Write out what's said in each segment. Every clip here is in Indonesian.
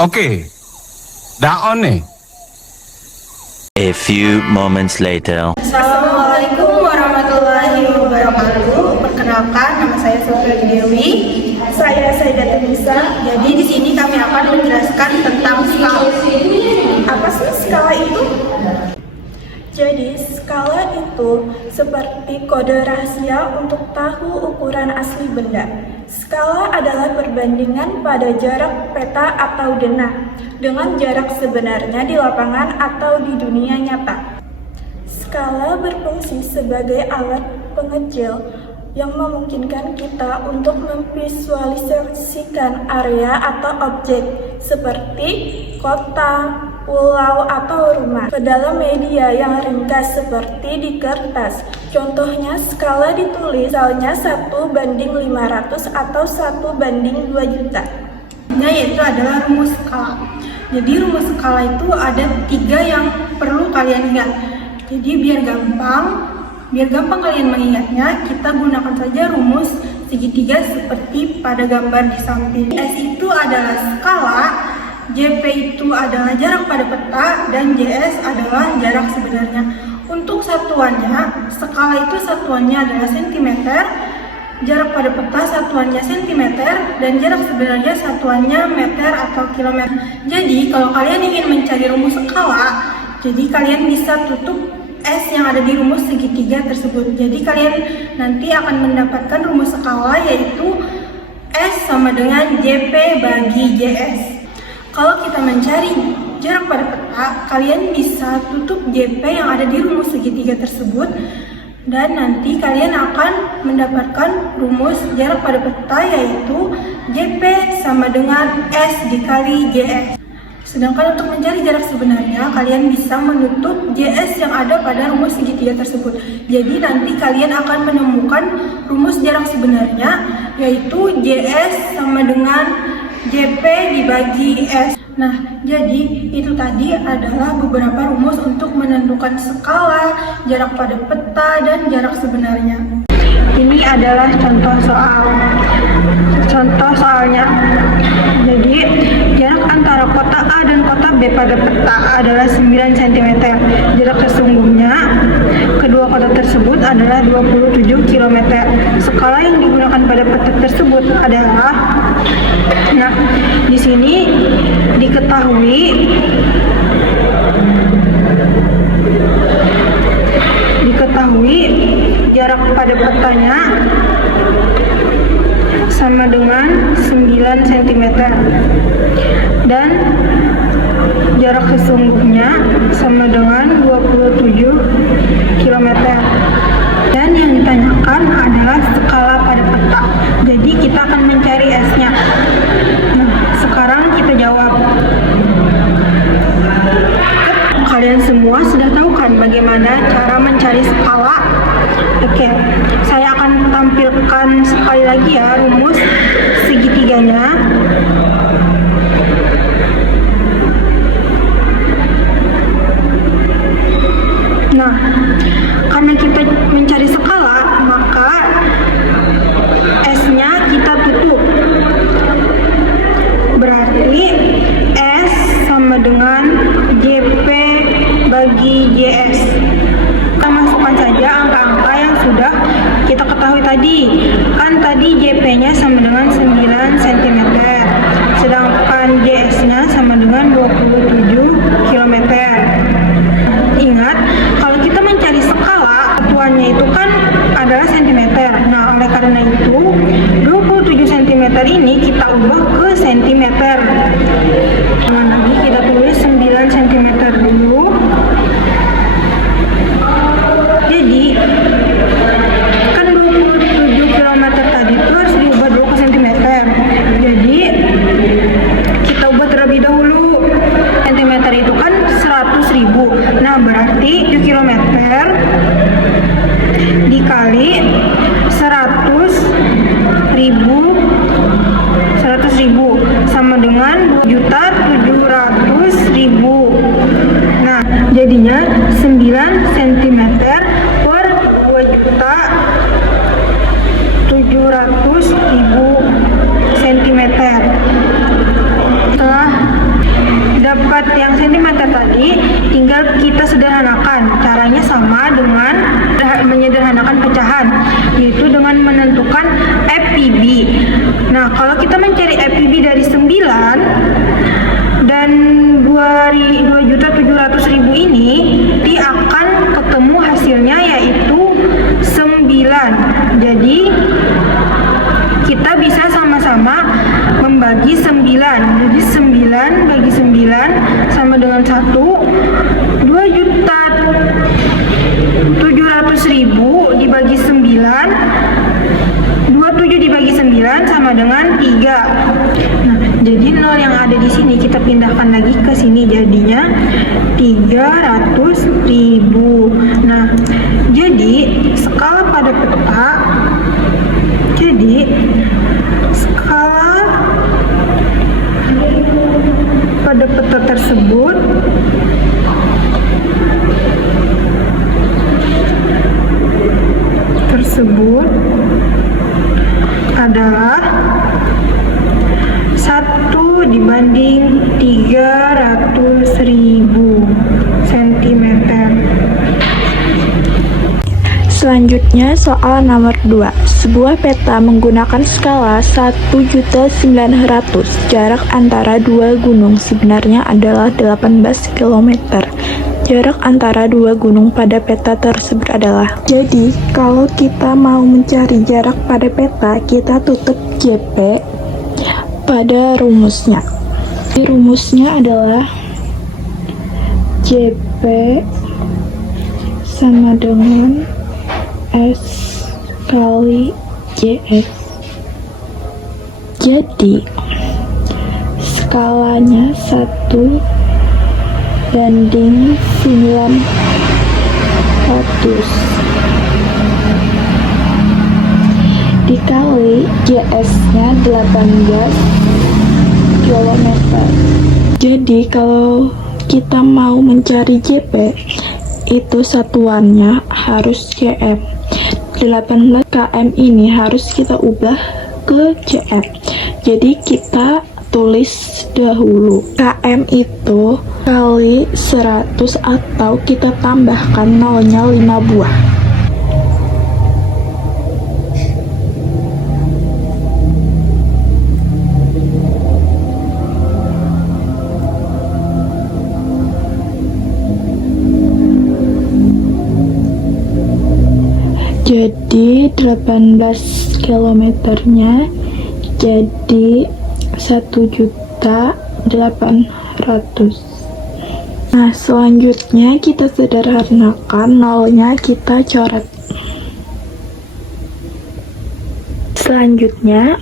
Oke, dah on nih. A few moments later. Assalamualaikum warahmatullahi wabarakatuh. Perkenalkan, nama saya Sofia Dewi. Saya Saidatul Nisa. Jadi di sini kami akan menjelaskan tentang skala. Apa sih skala itu? Jadi skala itu seperti kode rahasia untuk tahu ukuran asli benda. Skala adalah perbandingan pada jarak peta atau denah dengan jarak sebenarnya di lapangan atau di dunia nyata. Skala berfungsi sebagai alat pengecil yang memungkinkan kita untuk memvisualisasikan area atau objek seperti kota, pulau, atau rumah ke dalam media yang ringkas seperti di kertas. Contohnya skala ditulis misalnya 1:500 atau 1:2 juta. Yaitu adalah rumus skala. Jadi rumus skala itu ada 3 yang perlu kalian ingat. Jadi biar gampang kalian mengingatnya, kita gunakan saja rumus segitiga seperti pada gambar di samping. S itu adalah skala, JP itu adalah jarak pada peta, dan JS adalah jarak sebenarnya. Untuk satuannya, skala itu satuannya adalah cm, jarak pada peta satuannya cm, dan jarak sebenarnya satuannya meter atau kilometer. Jadi kalau kalian ingin mencari rumus skala, jadi kalian bisa tutup S yang ada di rumus segitiga tersebut. Jadi kalian nanti akan mendapatkan rumus skala, yaitu S sama dengan JP bagi JS. Kalau kita mencari jarak pada peta, kalian bisa tutup JP yang ada di rumus segitiga tersebut, dan nanti kalian akan mendapatkan rumus jarak pada peta, yaitu JP sama dengan S dikali JS. Sedangkan untuk mencari jarak sebenarnya, kalian bisa menutup JS yang ada pada rumus segitiga tersebut. Jadi nanti kalian akan menemukan rumus jarak sebenarnya, yaitu JS sama dengan JP dibagi S. Nah, jadi itu tadi adalah beberapa rumus untuk menentukan skala, jarak pada peta, dan jarak sebenarnya. Ini adalah contoh soalnya. Jadi jarak antara kota A dan kota B pada peta adalah 9 cm. Jarak sesungguhnya kedua kota tersebut adalah 27 km. Skala yang digunakan pada peta tersebut adalah, nah, di sini diketahui jarak pada petanya sama dengan 9 cm dan jarak sesungguhnya sama dengan 27 km. Dan yang ditanyakan adalah skala pada peta. Jadi kita akan mencari S-nya. Nah, sekarang kita jawab. Kalian semua sudah tahu kan bagaimana cara mencari skala? Oke, saya akan tampilkan sekali lagi ya rumus segitiganya. Nah, karena kita mencari skala, maka S-nya kita tutup. Berarti S sama dengan JP bagi JS. Kita masukkan saja angka-angka yang sudah kita ketahui tadi. Kan tadi JP-nya sama dengan 9 cm, sedangkan JS-nya sama dengan 27 km. Ingat, kalau kita mencari skala, satuannya itu kan adalah cm. Nah, oleh karena itu 27 cm ini kita ubah ke cm. Nah, lagi kita tulis 9 cm dulu. Jadi kan 27 km tadi itu harus diubah dulu ke cm. Jadi kita ubah terlebih dahulu. Cm itu kan 100.000. Nah, berarti 7 km dikali 100.000 sama dengan 2.700.000. Nah, jadinya 9 cm per 2.700.000 cm. Setelah 700.000 ini akan ketemu hasilnya yaitu 9. Jadi kita bisa sama-sama membagi 9. Jadi 9 bagi 9 sama dengan 1. 2.700.000 dibagi 9. 27 dibagi 9 sama dengan 3. Nah, jadi 0 yang ada di sini kita pindahkan lagi ke sini, jadinya 300.000. Nah, jadi skala pada peta, tersebut adalah 1 dibanding 300.000 cm. Selanjutnya soal nomor 2. Sebuah peta menggunakan skala 1.900. Jarak antara dua gunung sebenarnya adalah 18 km. Jarak antara dua gunung pada peta tersebut adalah. Jadi, kalau kita mau mencari jarak pada peta, kita tutup JP pada rumusnya. Rumusnya adalah JP sama dengan S kali JS. Jadi skalanya 1 banding 900 dikali JS-nya 18 km. Jadi kalau kita mau mencari JP, itu satuannya harus cm. 18 km ini harus kita ubah ke cm. Jadi kita tulis dahulu km itu kali 100 atau kita tambahkan nolnya 5 buah. Jadi 18 kilometernya jadi 1.800.000. Nah, selanjutnya kita sederhanakan, nolnya kita coret. Selanjutnya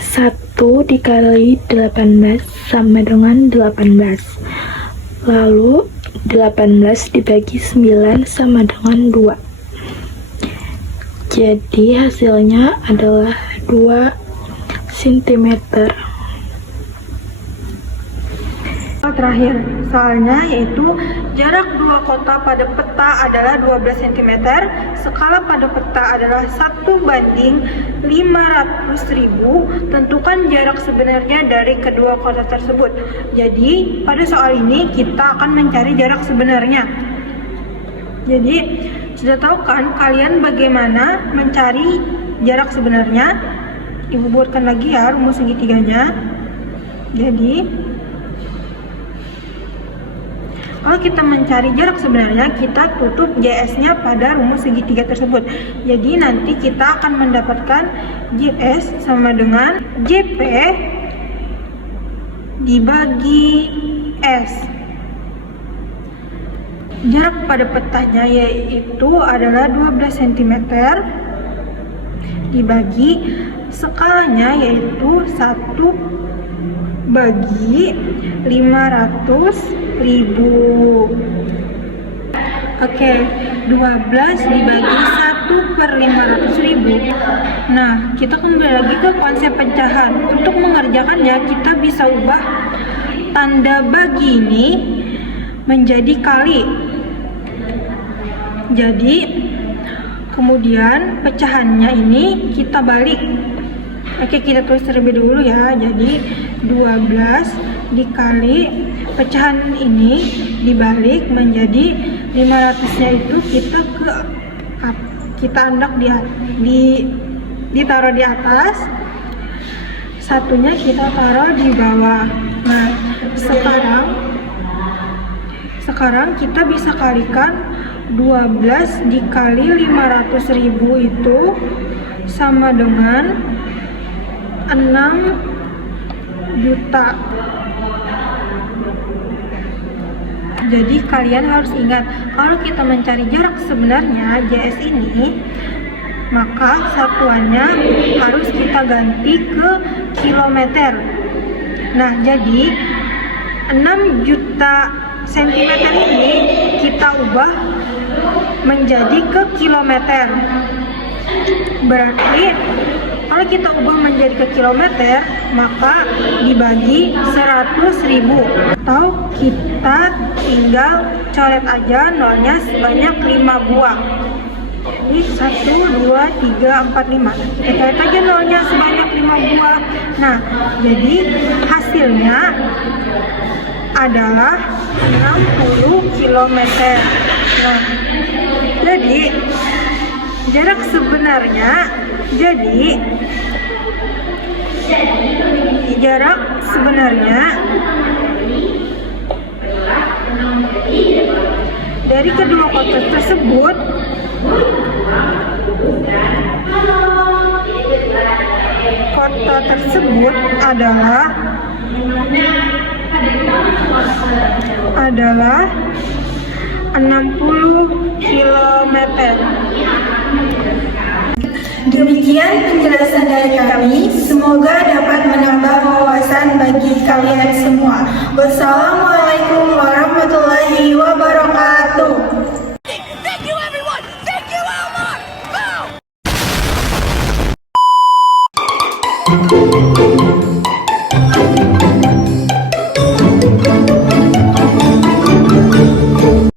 1 dikali 18 sama dengan 18. Lalu 18 dibagi 9 sama dengan 2. Jadi hasilnya adalah 2 cm. Terakhir soalnya yaitu jarak dua kota pada peta adalah 12 cm. Skala pada peta adalah 1 banding 500.000. Tentukan jarak sebenarnya dari kedua kota tersebut. Jadi pada soal ini kita akan mencari jarak sebenarnya. Jadi sudah tahu kan kalian bagaimana mencari jarak sebenarnya? Ibu buatkan lagi ya rumus segitiganya. Jadi kalau kita mencari jarak sebenarnya, kita tutup JS-nya pada rumus segitiga tersebut. Jadi nanti kita akan mendapatkan JS sama dengan JP dibagi S. Jarak pada petanya yaitu adalah 12 cm dibagi skalanya yaitu 1 bagi 500.000. Oke, 12 dibagi 1/500.000. Nah, kita kembali lagi ke konsep pecahan. Untuk mengerjakannya, kita bisa ubah tanda bagi ini menjadi kali. Jadi, kemudian pecahannya ini kita balik. Oke, kita tulis terlebih dahulu ya. Jadi 12 dikali pecahan ini dibalik menjadi 500-nya itu kita hendak ditaruh di atas, satunya kita taruh di bawah. Nah, Sekarang kita bisa kalikan 12 dikali 500.000 itu sama dengan 6 juta. Jadi kalian harus ingat, kalau kita mencari jarak sebenarnya JS ini, maka satuannya harus kita ganti ke kilometer. Nah, jadi 6 juta sentimeter ini kita ubah menjadi ke kilometer. Berarti kalau kita ubah menjadi ke kilometer, maka dibagi 100.000. Atau kita tinggal coret aja nolnya sebanyak 5 buah. Ini 1, 2, 3, 4, 5. Kita coret aja nolnya sebanyak 5 buah. Nah, jadi hasilnya adalah 60 km. Nah, jadi jarak sebenarnya dari kedua kota tersebut adalah 60 km. Demikian penjelasan dari kami, semoga dapat menambah wawasan bagi kalian semua. Wassalamualaikum